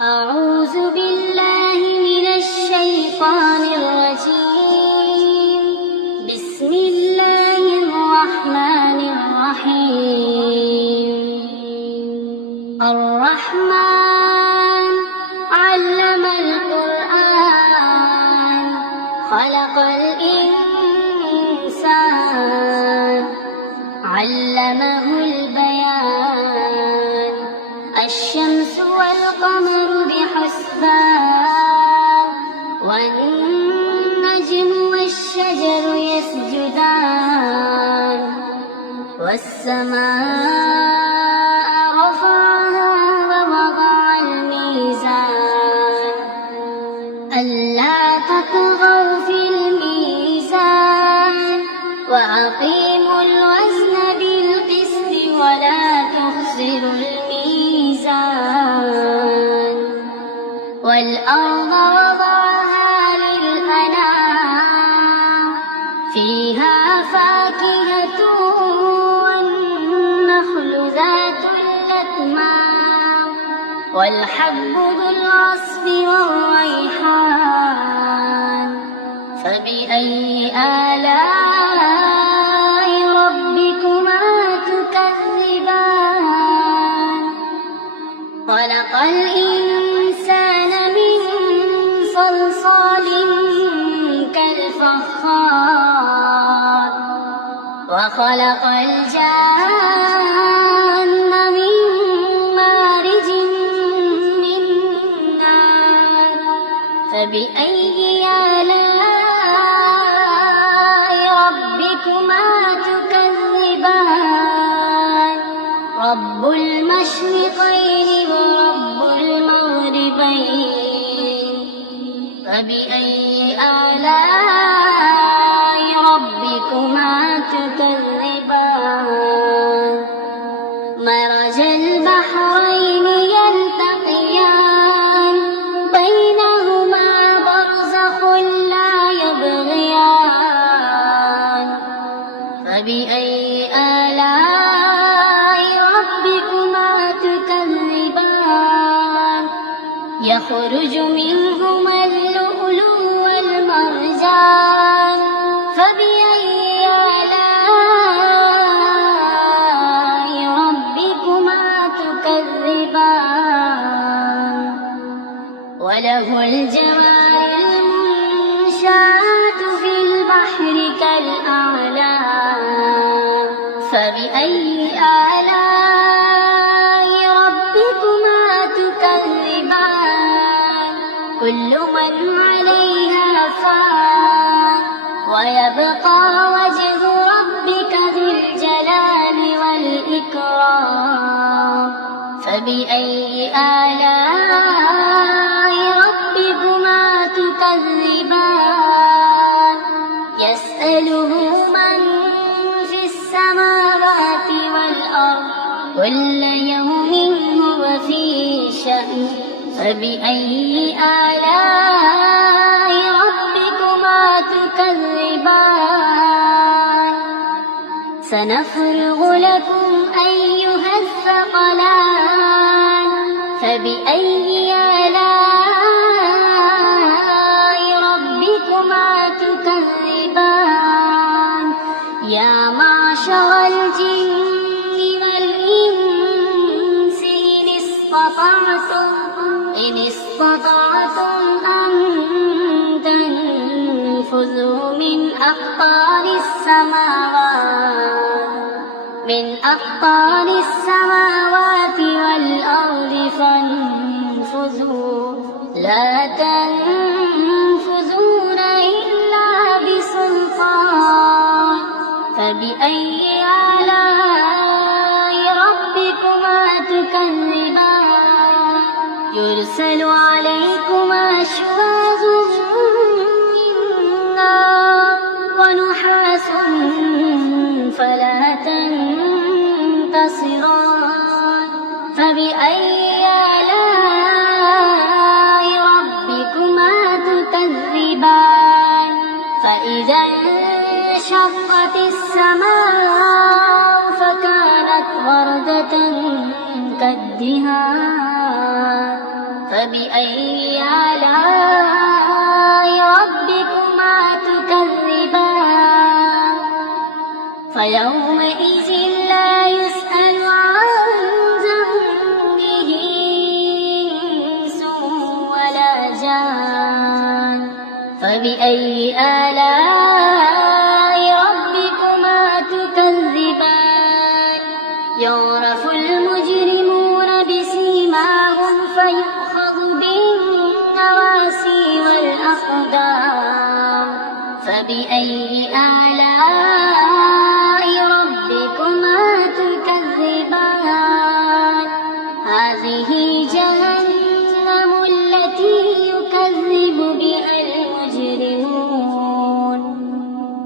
أعوذ بالله من الشيطان الرجيم. بسم الله الرحمن الرحيم. الرحمن علم القرآن خلق الإنسان علمه البيان. الشمس والقمر بحسبان والنجم والشجر يسجدان والسماء رفعها ووضع الميزان ألا تطغوا في الميزان وأقيموا الوزن بالقسط ولا تخسروا الميزان. والأرض وضعها للأنام فيها فاكهة والنخل ذات الأكمام والحب ذو العصف والريحان. فبأي آلاء ربكما تكذبان. خلق الإنسان من صلصال كالفخار وخلق الجان من مارج من نار. فبأي آلاء ربكما تكذبان. رب المشرقين ورب المغربين. فبأي آلاء ربكما تكذبان. مرج البحرين يلتقيان بينهما برزخ لا يبغيان. فبأي آلاء ربكما تكذبان. يخرج منهما اللؤلؤ والمرجان. فبأي آلاء ربكما تكذبان. وله الجوار المنشآت في البحر كالأعلام. فبأي آلاء ربكما تكذبان. كل من عليها فان ويبقى وجه ربك ذو الجلال والإكرام. فبأي آلاء ربكما تكذبان. يسأله من في السماوات والأرض كل يوم هو في شأن. فبأي آلاء ربكما تكذبان. سنفرغ لكم أيها الثقلان. فبأي آلاء ربكما تكذبان. يا معشر الجن والإنس إن استطعتم أن تنفذوا من أقطار السماوات والأرض فانفذوا لا تنفذون إلا بسلطان. فبأي آلاء ربكما تكذبان. يرسل عليكما شواظ من نار ونحاس فلا تنتصران. فبأي آلاء ربكما تكذبان. فإذا انشقت السماء فكانت وردة كالدهان. فبأي آلاء ربكما تكذبان فيومئذ لا يسأل عن ذنبه إنس ولا جان فبأي آلاء ربكما تكذبان يعرف المجرمون بسيماهم فيؤخذ بالنواسي والأقدام فبأي آلاء ربكما تكذبان هذه جهنم التي يكذب بها المجرمون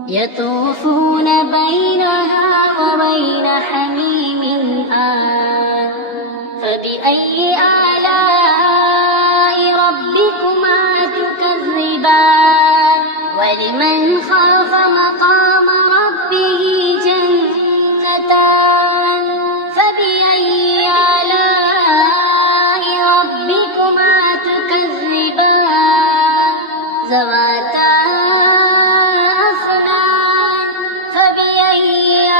يطوفون بينها وبين حميم آن فبأي آلاء ربكما تكذبان ولمن خاف مقام ربه جنتان فبأي آلاء ربكما تكذبان ذواتا أفنان فبأي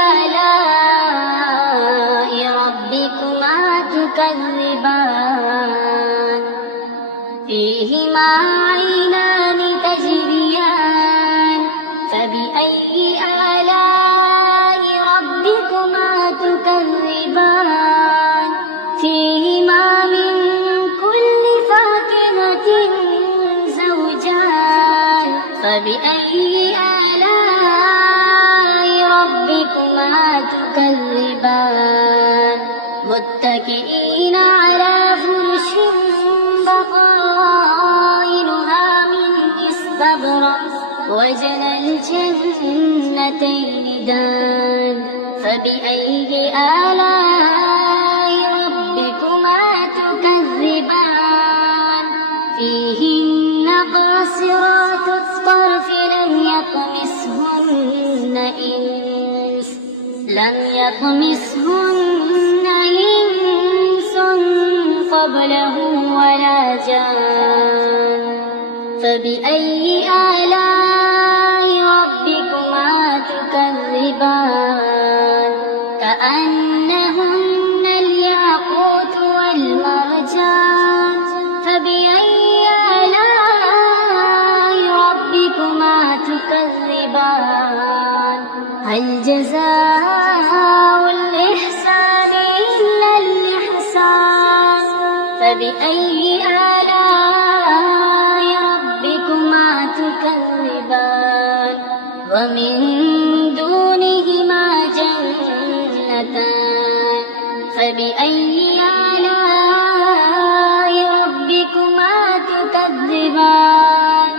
آلاء ربكما تكذبان فيهما عينان تجريان فبأي آلاء ربكما تكذبان فيهما من كل فاكهة زوجان فبأي آلاء ربكما تكذبان متكئين على فرش بطائنها من استبرق وجنى الجنتين دان فبأي آلاء ربكما تكذبان فيهن قاصرات الطرف لم يطمسهن إنس قبلهم ولا جان فبأي آلاء ربكما تكذبان كأنهن الياقوت والمرجان فبأي آلاء ربكما تكذبان هل جزاء الإحسان إلا الإحسان فبأي آلاء ربكما تكذبان ومن دونهما جنتان فبأي آلاء ربكما تكذبان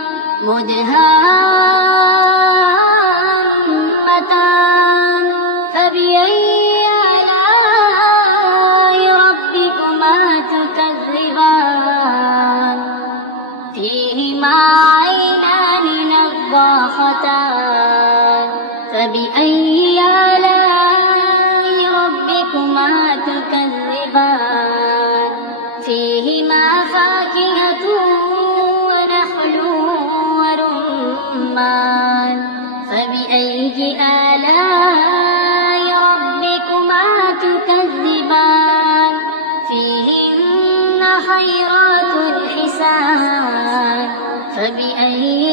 مدهامتان فبأي آلاء ربكما تكذبان فيهما عينان نضاختان فبأي آلاء ربكما تكذبان فيهما فاكهة ونخل ورمان فبأي آلاء ربكما تكذبان فيهن خيرات حسان فبأي